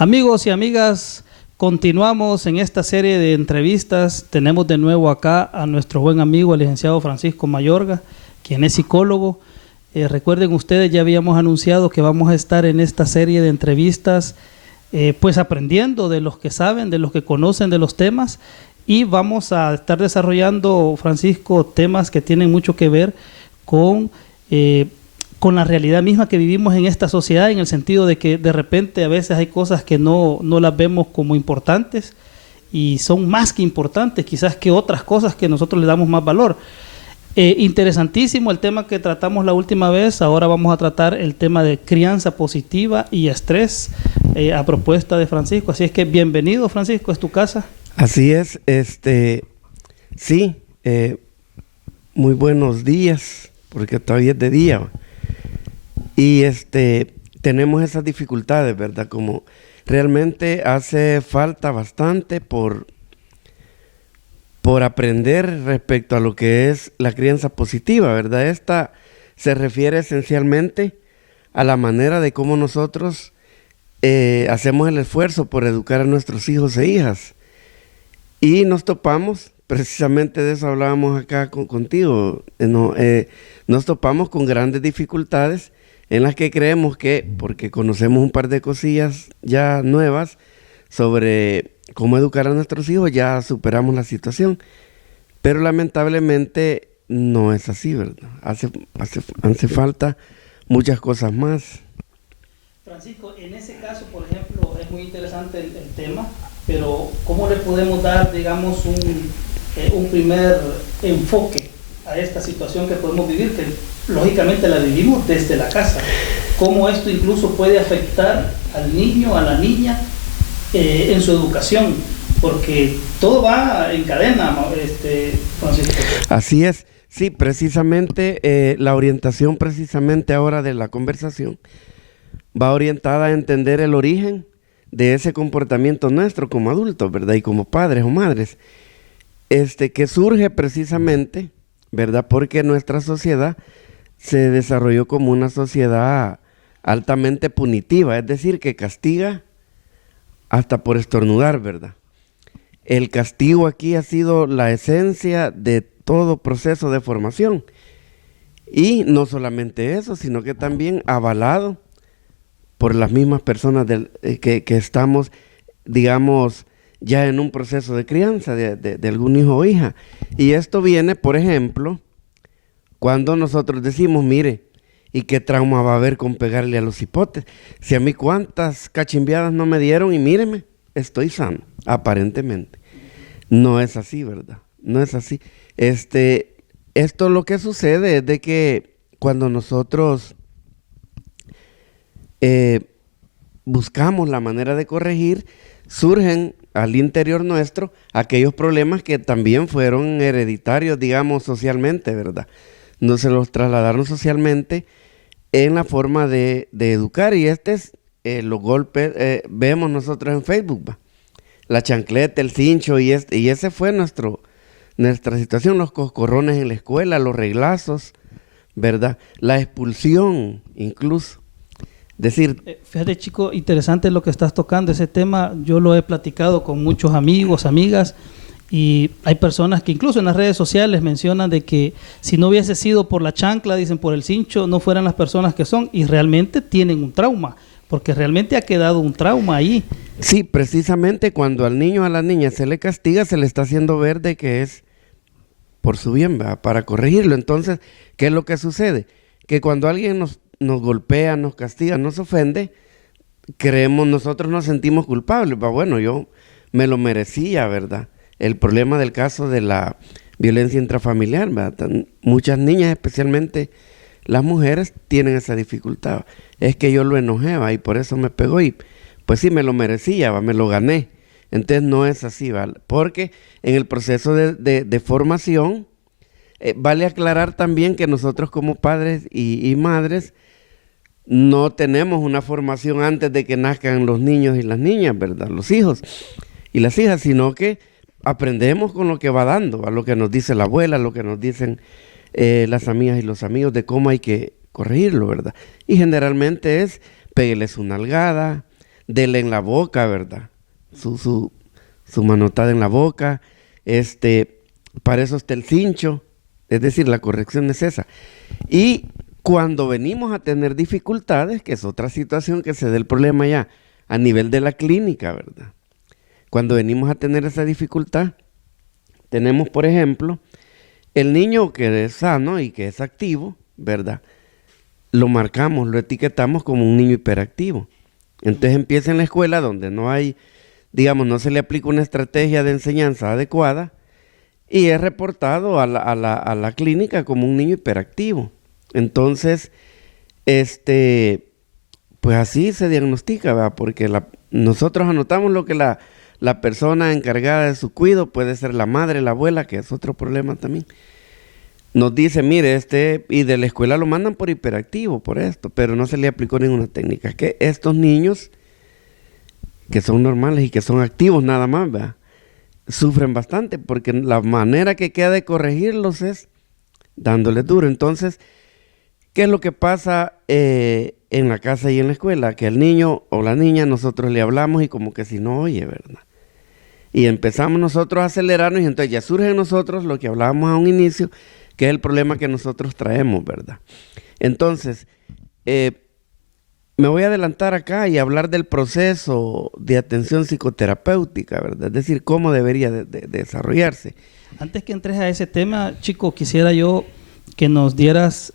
Amigos y amigas, continuamos en esta serie de entrevistas. Tenemos de nuevo acá a nuestro buen amigo, el licenciado Francisco Mayorga, quien es psicólogo. Recuerden ustedes, ya habíamos anunciado que vamos a estar en esta serie de entrevistas, pues aprendiendo de los que saben, de los que conocen de los temas, y vamos a estar desarrollando, Francisco, temas que tienen mucho que ver con la realidad misma que vivimos en esta sociedad, en el sentido de que de repente a veces hay cosas que no las vemos como importantes y son más que importantes quizás que otras cosas que nosotros le damos más valor. Interesantísimo el tema que tratamos la última vez. Ahora vamos a tratar el tema de crianza positiva y estrés a propuesta de Francisco. Así es que bienvenido, Francisco, es tu casa. Así es, sí, muy buenos días, porque todavía es de día. Y tenemos esas dificultades, ¿verdad? Como realmente hace falta bastante por aprender respecto a lo que es la crianza positiva, ¿verdad? Esta se refiere esencialmente a la manera de cómo nosotros hacemos el esfuerzo por educar a nuestros hijos e hijas. Y nos topamos, precisamente de eso hablábamos acá contigo, nos topamos con grandes dificultades en las que creemos que, porque conocemos un par de cosillas ya nuevas sobre cómo educar a nuestros hijos, ya superamos la situación. Pero lamentablemente no es así, ¿verdad? Hace falta muchas cosas más. Francisco, en ese caso, por ejemplo, es muy interesante el tema, pero ¿cómo le podemos dar, digamos, un primer enfoque a esta situación que podemos vivir, que lógicamente la vivimos desde la casa? ¿Cómo esto incluso puede afectar al niño, a la niña, en su educación? Porque todo va en cadena, Francisco. Así es, sí, precisamente la orientación precisamente ahora de la conversación va orientada a entender el origen de ese comportamiento nuestro como adultos, ¿verdad? Y como padres o madres, que surge precisamente, ¿verdad? Porque nuestra sociedad se desarrolló como una sociedad altamente punitiva, es decir, que castiga hasta por estornudar, ¿verdad? El castigo aquí ha sido la esencia de todo proceso de formación. Y no solamente eso, sino que también avalado por las mismas personas que estamos, digamos, ya en un proceso de crianza de algún hijo o hija. Y esto viene, por ejemplo, cuando nosotros decimos, mire, ¿y qué trauma va a haber con pegarle a los hipotes? Si a mí cuántas cachimbiadas no me dieron y míreme, estoy sano, aparentemente. No es así, ¿verdad? No es así. Esto lo que sucede es de que cuando nosotros buscamos la manera de corregir, surgen al interior nuestro aquellos problemas que también fueron hereditarios, digamos, socialmente, ¿verdad? No se los trasladaron socialmente en la forma de educar, y los golpes, vemos nosotros en Facebook, ¿va? La chancleta, el cincho, y ese fue nuestra situación, los coscorrones en la escuela, los reglazos, ¿verdad? La expulsión, incluso. Decir, fíjate, chico, interesante lo que estás tocando. Ese tema yo lo he platicado con muchos amigos, amigas, y hay personas que incluso en las redes sociales mencionan de que si no hubiese sido por la chancla, dicen, por el cincho, no fueran las personas que son, y realmente tienen un trauma, porque realmente ha quedado un trauma ahí. Sí, precisamente cuando al niño o a la niña se le castiga, se le está haciendo ver de que es por su bien, ¿verdad? Para corregirlo. Entonces, ¿qué es lo que sucede? Que cuando alguien nos golpea, nos castiga, nos ofende, nosotros nos sentimos culpables. Bueno, yo me lo merecía, ¿verdad? El problema del caso de la violencia intrafamiliar, ¿verdad? Muchas niñas, especialmente las mujeres, tienen esa dificultad. Es que yo lo enojé, ¿va? Y por eso me pegó, y pues sí, me lo merecía, ¿va? Me lo gané. Entonces no es así, ¿vale? Porque en el proceso de formación, vale aclarar también que nosotros como padres y madres no tenemos una formación antes de que nazcan los niños y las niñas, ¿verdad? Los hijos y las hijas, sino que aprendemos con lo que va dando, a lo que nos dice la abuela, lo que nos dicen las amigas y los amigos de cómo hay que corregirlo, ¿verdad? Y generalmente es pégueles una nalgada, dele en la boca, ¿verdad? Su manotada en la boca, para eso está el cincho, es decir, la corrección es esa. Y cuando venimos a tener dificultades, que es otra situación que se da el problema ya a nivel de la clínica, ¿verdad? Cuando venimos a tener esa dificultad, tenemos, por ejemplo, el niño que es sano y que es activo, ¿verdad? Lo marcamos, lo etiquetamos como un niño hiperactivo. Entonces empieza en la escuela donde no hay, digamos, no se le aplica una estrategia de enseñanza adecuada y es reportado a la clínica como un niño hiperactivo. Entonces, pues así se diagnostica, ¿verdad? Porque nosotros anotamos lo que la persona encargada de su cuidado, puede ser la madre, la abuela, que es otro problema también, nos dice, mire, y de la escuela lo mandan por hiperactivo, por esto, pero no se le aplicó ninguna técnica. Que estos niños, que son normales y que son activos nada más, ¿verdad?, sufren bastante, porque la manera que queda de corregirlos es dándoles duro. Entonces, ¿qué es lo que pasa en la casa y en la escuela? Que al niño o la niña nosotros le hablamos y como que si no oye, ¿verdad? Y empezamos nosotros a acelerarnos y entonces ya surge en nosotros lo que hablábamos a un inicio, que es el problema que nosotros traemos, ¿verdad? Entonces, me voy a adelantar acá y hablar del proceso de atención psicoterapéutica, ¿verdad? Es decir, cómo debería de desarrollarse. Antes que entres a ese tema, chico, quisiera yo que nos dieras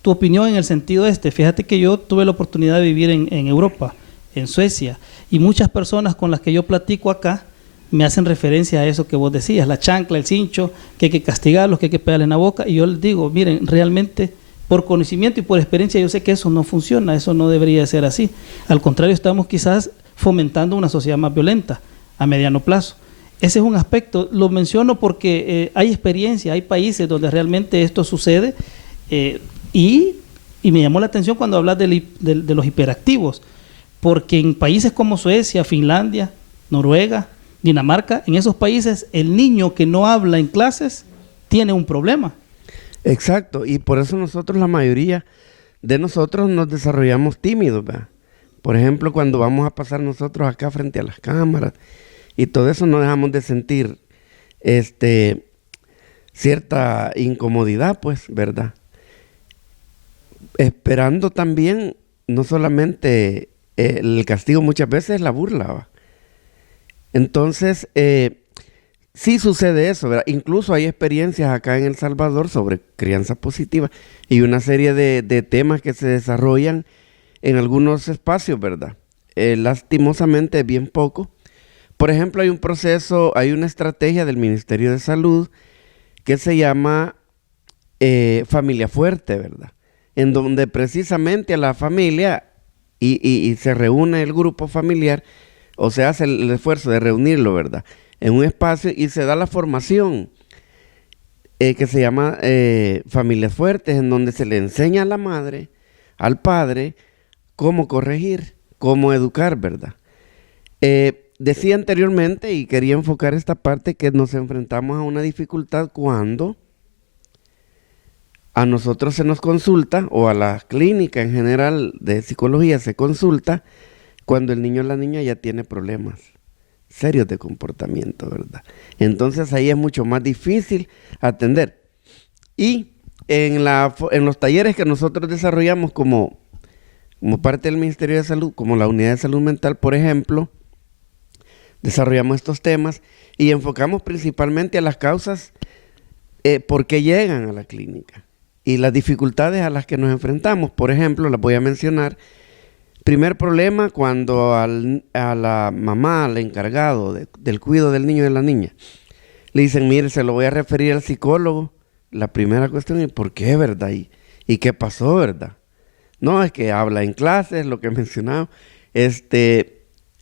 tu opinión en el sentido Fíjate que yo tuve la oportunidad de vivir en Europa, en Suecia, y muchas personas con las que yo platico acá me hacen referencia a eso que vos decías, la chancla, el cincho, que hay que castigarlos, que hay que pegarle en la boca, y yo les digo, miren, realmente por conocimiento y por experiencia yo sé que eso no funciona, eso no debería ser así. Al contrario, estamos quizás fomentando una sociedad más violenta a mediano plazo. Ese es un aspecto, lo menciono porque hay experiencia, hay países donde realmente esto sucede y me llamó la atención cuando hablas de los hiperactivos, porque en países como Suecia, Finlandia, Noruega, Dinamarca, en esos países el niño que no habla en clases tiene un problema. Exacto, y por eso nosotros, la mayoría de nosotros nos desarrollamos tímidos, ¿verdad? Por ejemplo, cuando vamos a pasar nosotros acá frente a las cámaras y todo eso, no dejamos de sentir cierta incomodidad, pues, ¿verdad? Esperando también, no solamente el castigo, muchas veces la burla, ¿va? Entonces, sí sucede eso, ¿verdad? Incluso hay experiencias acá en El Salvador sobre crianza positiva y una serie de temas que se desarrollan en algunos espacios, ¿verdad? Lastimosamente bien poco. Por ejemplo, hay un proceso, hay una estrategia del Ministerio de Salud que se llama Familia Fuerte, ¿verdad? En donde precisamente a la familia y se reúne el grupo familiar, o se hace el esfuerzo de reunirlo, ¿verdad?, en un espacio y se da la formación que se llama Familias Fuertes, en donde se le enseña a la madre, al padre, cómo corregir, cómo educar, ¿verdad? Decía anteriormente y quería enfocar esta parte que nos enfrentamos a una dificultad cuando a nosotros se nos consulta, o a la clínica en general de psicología se consulta, cuando el niño o la niña ya tiene problemas serios de comportamiento, ¿verdad? Entonces ahí es mucho más difícil atender. Y en los talleres que nosotros desarrollamos como parte del Ministerio de Salud, como la Unidad de Salud Mental, por ejemplo, desarrollamos estos temas y enfocamos principalmente a las causas por qué llegan a la clínica y las dificultades a las que nos enfrentamos. Por ejemplo, las voy a mencionar. Primer problema, cuando a la mamá, al encargado del cuidado del niño y de la niña, le dicen, mire, se lo voy a referir al psicólogo. La primera cuestión es, ¿por qué, verdad? ¿Y qué pasó, verdad? No, es que habla en clases, lo que he mencionado,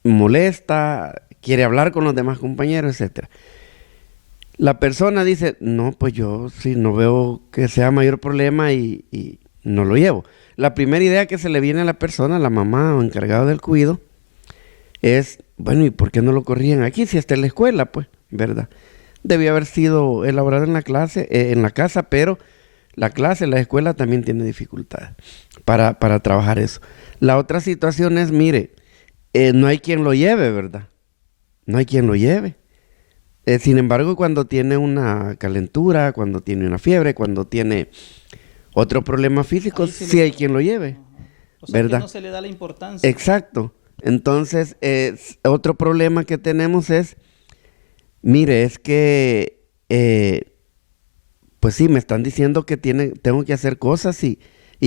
molesta, quiere hablar con los demás compañeros, etc. La persona dice, no, pues yo sí, no veo que sea mayor problema y no lo llevo. La primera idea que se le viene a la persona, a la mamá o encargado del cuidado, es, bueno, ¿y por qué no lo corrigen aquí si está en la escuela, pues, verdad? Debió haber sido elaborado en la clase, en la casa, pero la escuela también tiene dificultades para trabajar eso. La otra situación es, mire, no hay quien lo lleve, ¿verdad? No hay quien lo lleve. Sin embargo, cuando tiene una calentura, cuando tiene una fiebre, cuando tiene otro problema físico, sí hay quien lo lleve. O sea, ¿verdad? que no se le da la importancia. Exacto. Entonces, otro problema que tenemos es, mire, es que, pues sí, me están diciendo que tengo que hacer cosas y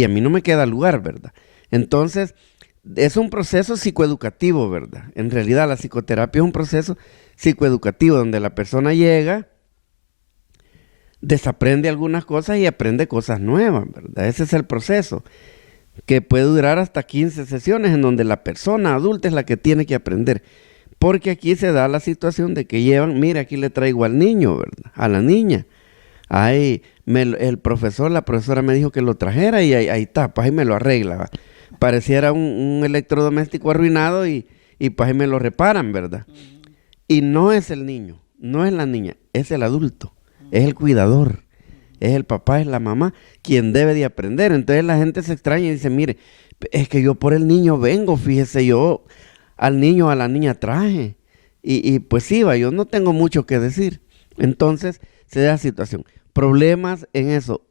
a mí no me queda lugar, ¿verdad? Entonces, es un proceso psicoeducativo, ¿verdad? En realidad, la psicoterapia es un proceso psicoeducativo donde la persona llega, desaprende algunas cosas y aprende cosas nuevas, ¿verdad? Ese es el proceso, que puede durar hasta 15 sesiones en donde la persona adulta es la que tiene que aprender. Porque aquí se da la situación de que llevan, mira, aquí le traigo al niño, ¿verdad? A la niña. Ahí, la profesora me dijo que lo trajera y ahí está, pues ahí me lo arregla, ¿va? Pareciera un electrodoméstico arruinado y pues ahí me lo reparan, ¿verdad? Y no es el niño, no es la niña, es el adulto, es el cuidador. Es el papá, es la mamá, quien debe de aprender. Entonces la gente se extraña y dice, mire, es que yo por el niño vengo, fíjese, yo al niño, a la niña traje. Y pues sí, yo no tengo mucho que decir. Entonces se da la situación. Problemas en eso.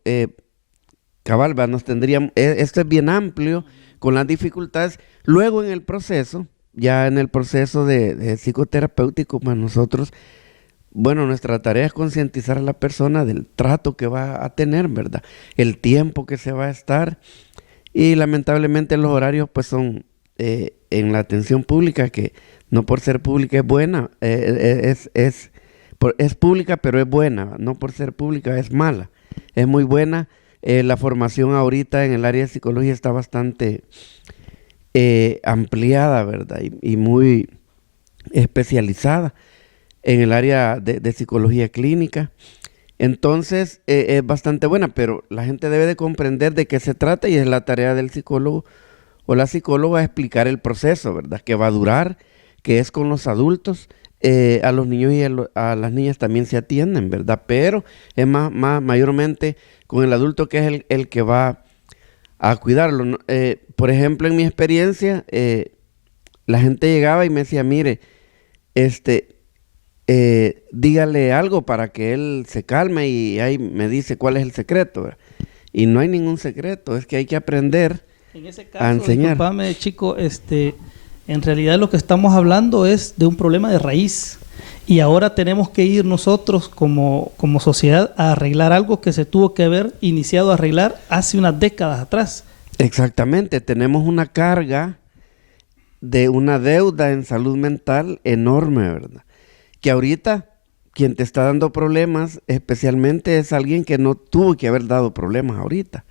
Cabal, nos tendríamos, esto es bien amplio, con las dificultades. Luego en el proceso, ya en el proceso de psicoterapéutico, para nosotros, bueno, nuestra tarea es concientizar a la persona del trato que va a tener, ¿verdad? El tiempo que se va a estar. Y lamentablemente los horarios pues son en la atención pública, que no por ser pública es buena, es pública pero es buena, no por ser pública es mala, es muy buena. La formación ahorita en el área de psicología está bastante ampliada, ¿verdad? Y muy especializada en el área de psicología clínica. Entonces, es bastante buena, pero la gente debe de comprender de qué se trata y es la tarea del psicólogo o la psicóloga explicar el proceso, ¿verdad? Que va a durar, que es con los adultos, a los niños y a las niñas también se atienden, ¿verdad? Pero es mayormente con el adulto, que es el que va a cuidarlo, ¿no? Por ejemplo, en mi experiencia, la gente llegaba y me decía, mire, dígale algo para que él se calme, y ahí me dice cuál es el secreto, ¿verdad? Y no hay ningún secreto, es que hay que aprender en ese caso, a enseñar. Disculpame, chico, en realidad lo que estamos hablando es de un problema de raíz, y ahora tenemos que ir nosotros como sociedad a arreglar algo que se tuvo que haber iniciado a arreglar hace unas décadas atrás. Exactamente, tenemos una carga de una deuda en salud mental enorme, ¿verdad? Que ahorita quien te está dando problemas especialmente es alguien que no tuvo que haber dado problemas ahorita,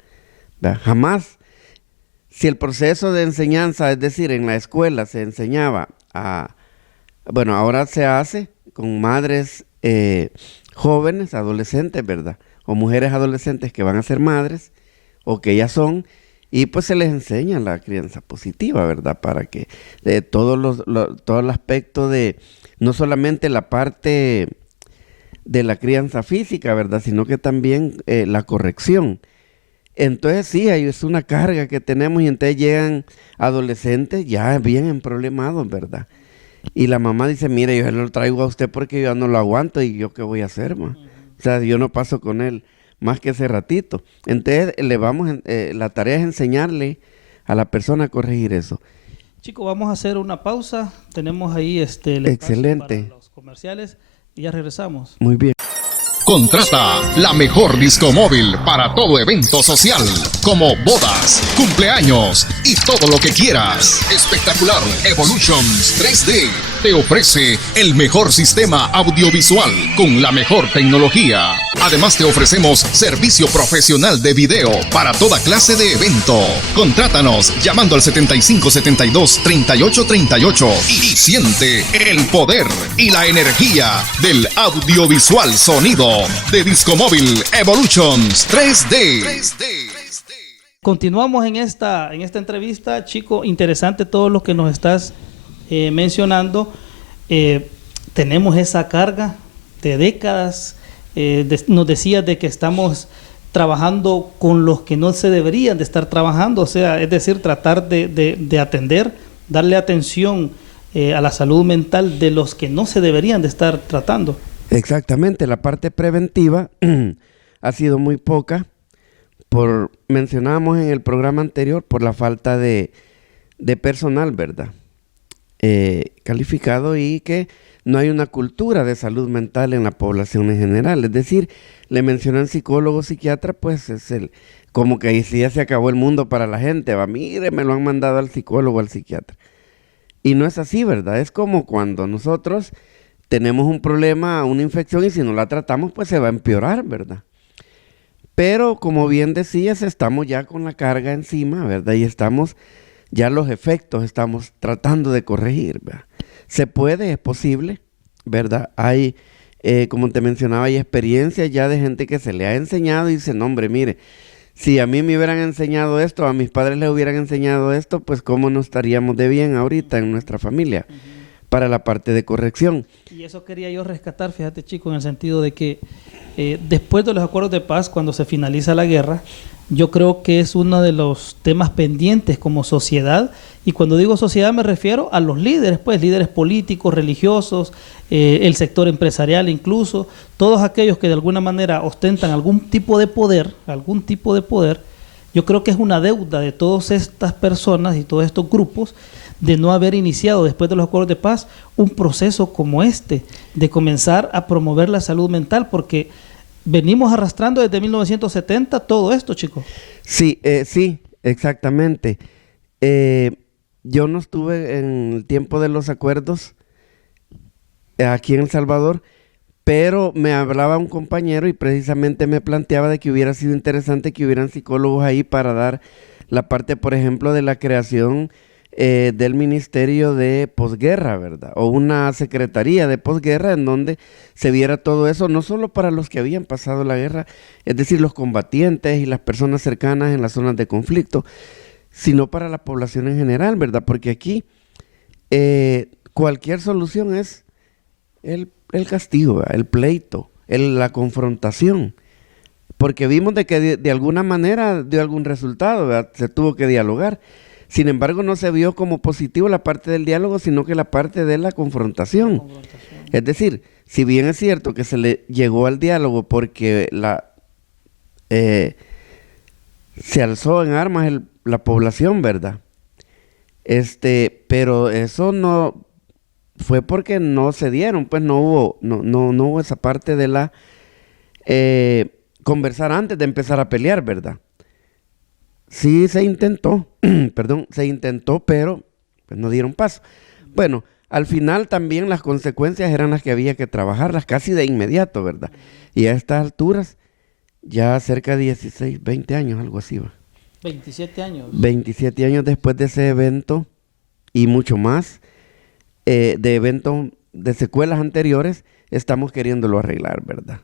¿verdad? Jamás. Si el proceso de enseñanza, es decir, en la escuela se enseñaba bueno, ahora se hace con madres jóvenes, adolescentes, ¿verdad? O mujeres adolescentes que van a ser madres o que ya son, y pues se les enseña la crianza positiva, ¿verdad? Para que todo el aspecto de no solamente la parte de la crianza física, ¿verdad? Sino que también la corrección. Entonces sí, es una carga que tenemos, y entonces llegan adolescentes ya bien emproblemados, ¿verdad? Y la mamá dice, mire, yo lo traigo a usted porque yo no lo aguanto, y yo qué voy a hacer, ma. O sea, yo no paso con él más que ese ratito. Entonces la tarea es enseñarle a la persona a corregir eso. Chicos, vamos a hacer una pausa. Tenemos ahí el excelente para los comerciales y ya regresamos. Muy bien. Contrata la mejor disco móvil para todo evento social, como bodas, cumpleaños y todo lo que quieras. Espectacular Evolutions 3D te ofrece el mejor sistema audiovisual con la mejor tecnología. Además te ofrecemos servicio profesional de video para toda clase de evento. Contrátanos llamando al 7572-3838 y siente el poder y la energía del audiovisual sonido de Disco Móvil Evolutions 3D. Continuamos en esta entrevista, chico. Interesante todo lo que nos estás mencionando. Tenemos esa carga de décadas. Nos decías de que estamos trabajando con los que no se deberían de estar trabajando, o sea, es decir, tratar de atender darle atención a la salud mental de los que no se deberían de estar tratando. Exactamente, la parte preventiva ha sido muy poca, mencionábamos en el programa anterior, por la falta de personal, ¿verdad? Calificado, y que no hay una cultura de salud mental en la población en general. Es decir, le mencionan psicólogo, psiquiatra, pues es como que ahí sí ya se acabó el mundo para la gente. Va, mire, me lo han mandado al psicólogo, al psiquiatra. Y no es así, ¿verdad? Es como cuando nosotros tenemos un problema, una infección, y si no la tratamos, pues se va a empeorar, ¿verdad? Pero, como bien decías, estamos ya con la carga encima, ¿verdad? Y ya los efectos estamos tratando de corregir, ¿verdad? Se puede, es posible, ¿verdad? Hay, como te mencionaba, hay experiencias ya de gente que se le ha enseñado y dice, no, hombre, mire, si a mí me hubieran enseñado esto, a mis padres les hubieran enseñado esto, pues cómo no estaríamos de bien ahorita en nuestra familia para la parte de corrección. Y eso quería yo rescatar, fíjate, chico, en el sentido de que después de los acuerdos de paz, cuando se finaliza la guerra, yo creo que es uno de los temas pendientes como sociedad, y cuando digo sociedad me refiero a los líderes, pues líderes políticos, religiosos, el sector empresarial incluso, todos aquellos que de alguna manera ostentan algún tipo de poder, yo creo que es una deuda de todas estas personas y todos estos grupos de no haber iniciado después de los acuerdos de paz un proceso como este, de comenzar a promover la salud mental, porque venimos arrastrando desde 1970 todo esto, chicos. Sí, sí, exactamente. Yo no estuve en el tiempo de los acuerdos aquí en El Salvador, pero me hablaba un compañero y precisamente me planteaba de que hubiera sido interesante que hubieran psicólogos ahí para dar la parte, por ejemplo, de la creación del Ministerio de Posguerra, ¿verdad? O una Secretaría de Posguerra en donde se viera todo eso, no solo para los que habían pasado la guerra, es decir, los combatientes y las personas cercanas en las zonas de conflicto, sino para la población en general, ¿verdad? Porque aquí cualquier solución es el castigo, ¿verdad? El pleito, la confrontación, porque vimos de que de alguna manera dio algún resultado, ¿verdad? Se tuvo que dialogar. Sin embargo, no se vio como positivo la parte del diálogo, sino que la parte de la confrontación. Es decir, si bien es cierto que se le llegó al diálogo porque se alzó en armas la población, ¿verdad? Pero eso no fue porque no se dieron, pues no hubo esa parte de la conversar antes de empezar a pelear, ¿verdad? Sí se intentó, pero pues, no dieron paso. Bueno, al final también las consecuencias eran las que había que trabajarlas casi de inmediato, ¿verdad? Y a estas alturas, ya cerca de 16, 20 años, algo así va. 27 años. 27 años después de ese evento y mucho más, de eventos, de secuelas anteriores, estamos queriéndolo arreglar, ¿verdad?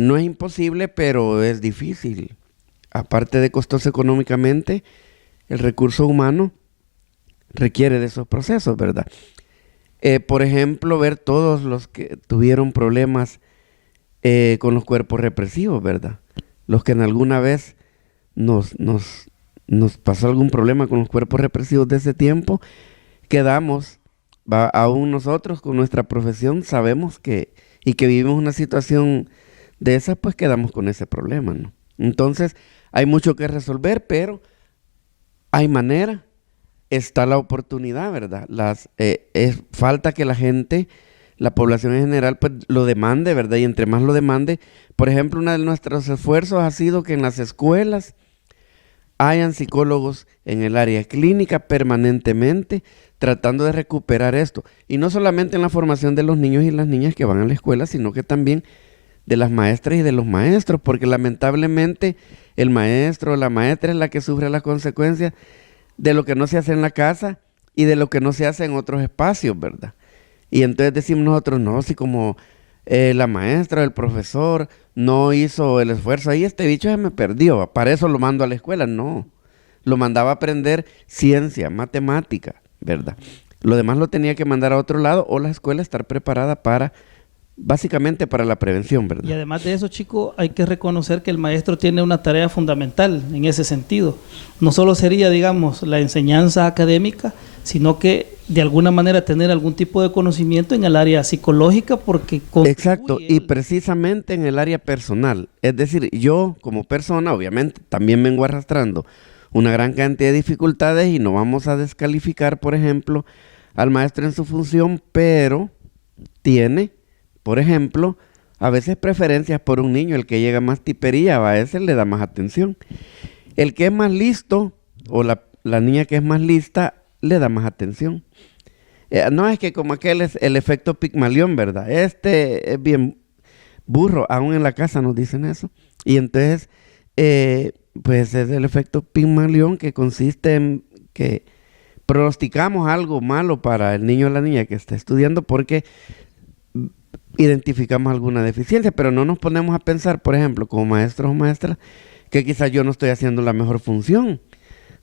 No es imposible, pero es difícil. Aparte de costoso económicamente, el recurso humano requiere de esos procesos, ¿verdad? Por ejemplo, ver todos los que tuvieron problemas con los cuerpos represivos, ¿verdad? Los que en alguna vez nos pasó algún problema con los cuerpos represivos de ese tiempo, quedamos, aún nosotros con nuestra profesión sabemos que vivimos una situación de esas, pues quedamos con ese problema, ¿no? Entonces, hay mucho que resolver, pero hay manera, está la oportunidad, ¿verdad? Falta que la gente, la población en general, pues lo demande, ¿verdad? Y entre más lo demande, por ejemplo, uno de nuestros esfuerzos ha sido que en las escuelas hayan psicólogos en el área clínica permanentemente, tratando de recuperar esto. Y no solamente en la formación de los niños y las niñas que van a la escuela, sino que también de las maestras y de los maestros, porque lamentablemente el maestro o la maestra es la que sufre las consecuencias de lo que no se hace en la casa y de lo que no se hace en otros espacios, ¿verdad? Y entonces decimos nosotros, no, si como la maestra o el profesor no hizo el esfuerzo, ahí este bicho se me perdió, para eso lo mando a la escuela. No, lo mandaba a aprender ciencia, matemática, ¿verdad? Lo demás lo tenía que mandar a otro lado, o la escuela estar preparada para básicamente para la prevención, ¿verdad? Y además de eso, chicos, hay que reconocer que el maestro tiene una tarea fundamental en ese sentido. No solo sería, digamos, la enseñanza académica, sino que de alguna manera tener algún tipo de conocimiento en el área psicológica, porque exacto, y precisamente en el área personal. Es decir, yo como persona, obviamente, también vengo arrastrando una gran cantidad de dificultades y no vamos a descalificar, por ejemplo, al maestro en su función, pero tiene, por ejemplo, a veces preferencias por un niño. El que llega más tipería, a ese le da más atención. El que es más listo, o la niña que es más lista, le da más atención. No es que como aquel es el efecto Pigmalión, ¿verdad? Este es bien burro, aún en la casa nos dicen eso. Y entonces, pues es el efecto Pigmalión, que consiste en que pronosticamos algo malo para el niño o la niña que está estudiando porque identificamos alguna deficiencia, pero no nos ponemos a pensar, por ejemplo, como maestros o maestras, que quizás yo no estoy haciendo la mejor función,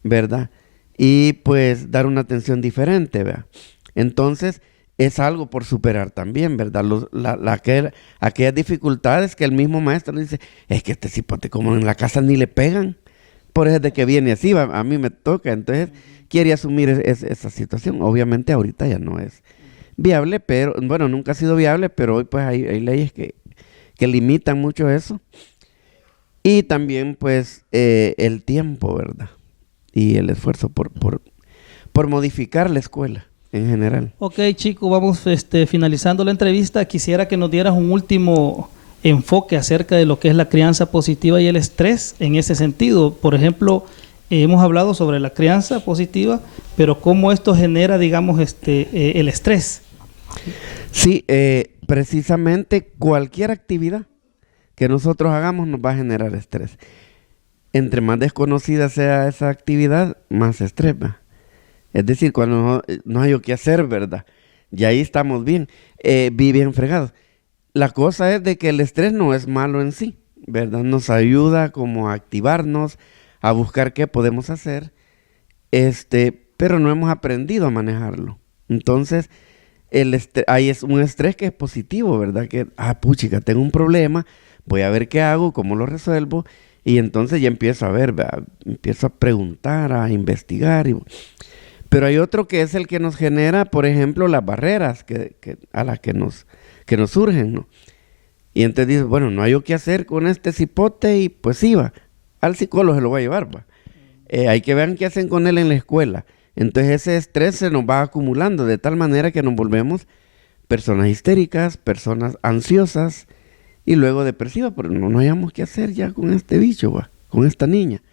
¿verdad? Y pues dar una atención diferente, ¿verdad? Entonces, es algo por superar también, ¿verdad? Aquellas dificultades que el mismo maestro dice, es que este cipote como en la casa ni le pegan, por eso es de que viene así, a mí me toca, entonces quiere asumir esa situación. Obviamente ahorita ya no es viable, pero, bueno, nunca ha sido viable, pero hoy pues hay leyes que limitan mucho eso. Y también pues el tiempo, ¿verdad? Y el esfuerzo por modificar la escuela en general. Ok, chicos, vamos finalizando la entrevista. Quisiera que nos dieras un último enfoque acerca de lo que es la crianza positiva y el estrés en ese sentido. Por ejemplo, hemos hablado sobre la crianza positiva, pero cómo esto genera, digamos, el estrés. Sí, precisamente cualquier actividad que nosotros hagamos nos va a generar estrés. Entre más desconocida sea esa actividad, más estrés va. Es decir, cuando no hay qué hacer, ¿verdad? Y ahí estamos bien, bien fregados. La cosa es de que el estrés no es malo en sí, ¿verdad? Nos ayuda como a activarnos, a buscar qué podemos hacer, pero no hemos aprendido a manejarlo. Entonces, ahí es un estrés que es positivo, ¿verdad? Que, puchica, tengo un problema, voy a ver qué hago, cómo lo resuelvo, y entonces ya empiezo a ver, ¿verdad? Empiezo a preguntar, a investigar. Pero hay otro que es el que nos genera, por ejemplo, las barreras a las que nos surgen, ¿no? Y entonces dices, bueno, no hay qué hacer con este cipote, y pues sí, va, al psicólogo se lo va a llevar, va. Hay que ver qué hacen con él en la escuela. Entonces ese estrés se nos va acumulando de tal manera que nos volvemos personas histéricas, personas ansiosas y luego depresivas, porque no hayamos qué hacer ya con este bicho, va, con esta niña.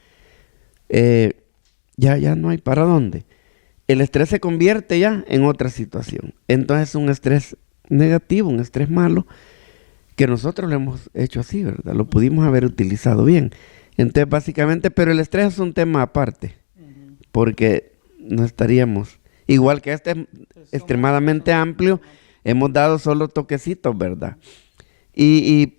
Ya no hay para dónde. El estrés se convierte ya en otra situación. Entonces es un estrés negativo, un estrés malo, que nosotros lo hemos hecho así, ¿verdad? Lo pudimos haber utilizado bien. Entonces básicamente, pero el estrés es un tema aparte, porque no estaríamos, igual que extremadamente amplio, hemos dado solo toquecitos, ¿verdad? Y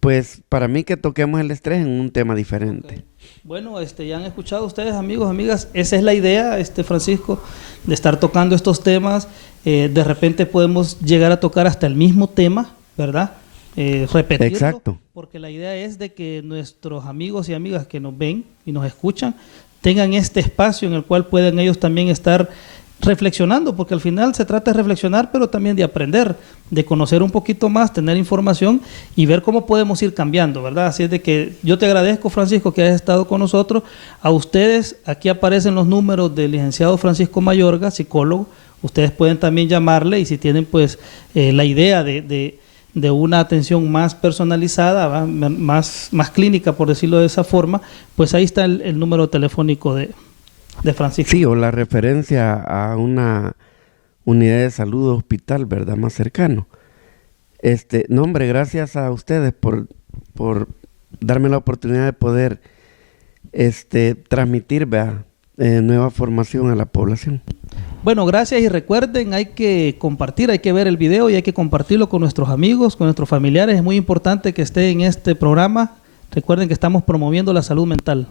pues para mí que toquemos el estrés en un tema diferente. Okay. Bueno, ya han escuchado ustedes, amigos, amigas, esa es la idea, Francisco, de estar tocando estos temas. De repente podemos llegar a tocar hasta el mismo tema, ¿verdad? Repetirlo. Exacto. Porque la idea es de que nuestros amigos y amigas que nos ven y nos escuchan tengan este espacio en el cual puedan ellos también estar reflexionando, porque al final se trata de reflexionar, pero también de aprender, de conocer un poquito más, tener información y ver cómo podemos ir cambiando, ¿verdad? Así es de que yo te agradezco, Francisco, que hayas estado con nosotros. A ustedes, aquí aparecen los números del licenciado Francisco Mayorga, psicólogo. Ustedes pueden también llamarle, y si tienen pues la idea de una atención más personalizada, más clínica, por decirlo de esa forma, pues ahí está el número telefónico de Francisco. Sí, o la referencia a una unidad de salud o hospital, ¿verdad? Más cercano. No, hombre, gracias a ustedes por darme la oportunidad de poder transmitir, ¿verdad? Nueva formación a la población. Bueno, gracias, y recuerden, hay que compartir, hay que ver el video y hay que compartirlo con nuestros amigos, con nuestros familiares. Es muy importante que esté en este programa. Recuerden que estamos promoviendo la salud mental.